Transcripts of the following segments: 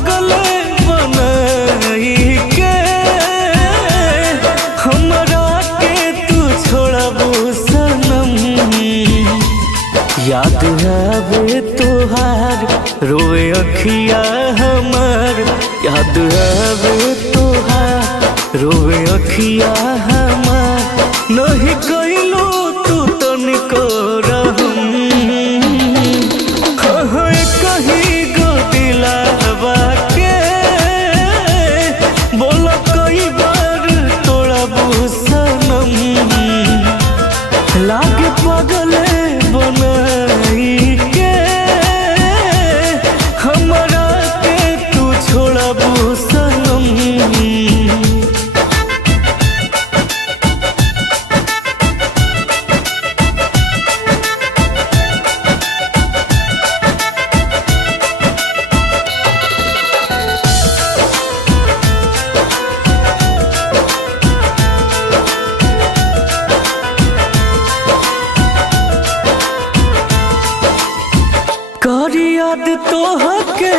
पागल बनाई के हमरा के तू छोड़बू सनम। याद आवे तोहार रोए अखिया हमार, याद आवे तोहार रोए अखिया हमार। नहीं कइलो तू तनिको रहम, कहीं गो दिलावा के बोल कई बार तोड़बू सनम। लागे पागल बनाई के हमरा के तू छोड़बू सनम। करी याद तोहके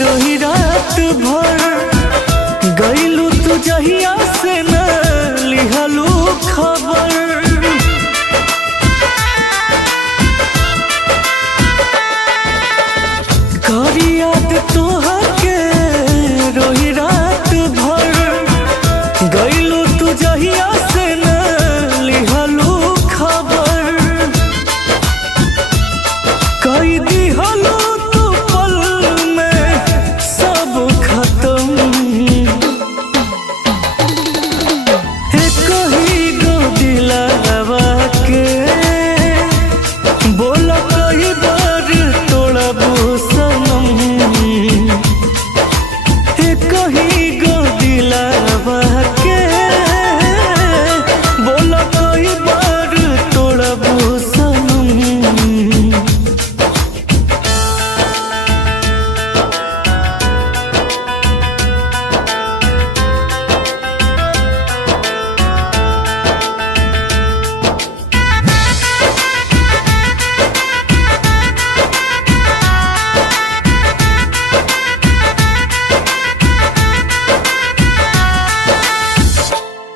रोही रात भर, गइलू तू जहिया से न लिहलू खबर। करी याद तोहके रोही रात भर, गइलू तू जहिया से न लिहलू खबर। कई दिहलो तू पल में सब खत्म, कहीं गो दिलावा के बोल कई बार तोड़बू सनम। कहीं गो दिलावा के बोल कई बार तोड़बू सनम।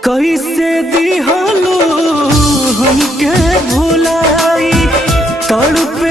कैसे दिहलो हमके भुलाई तड़प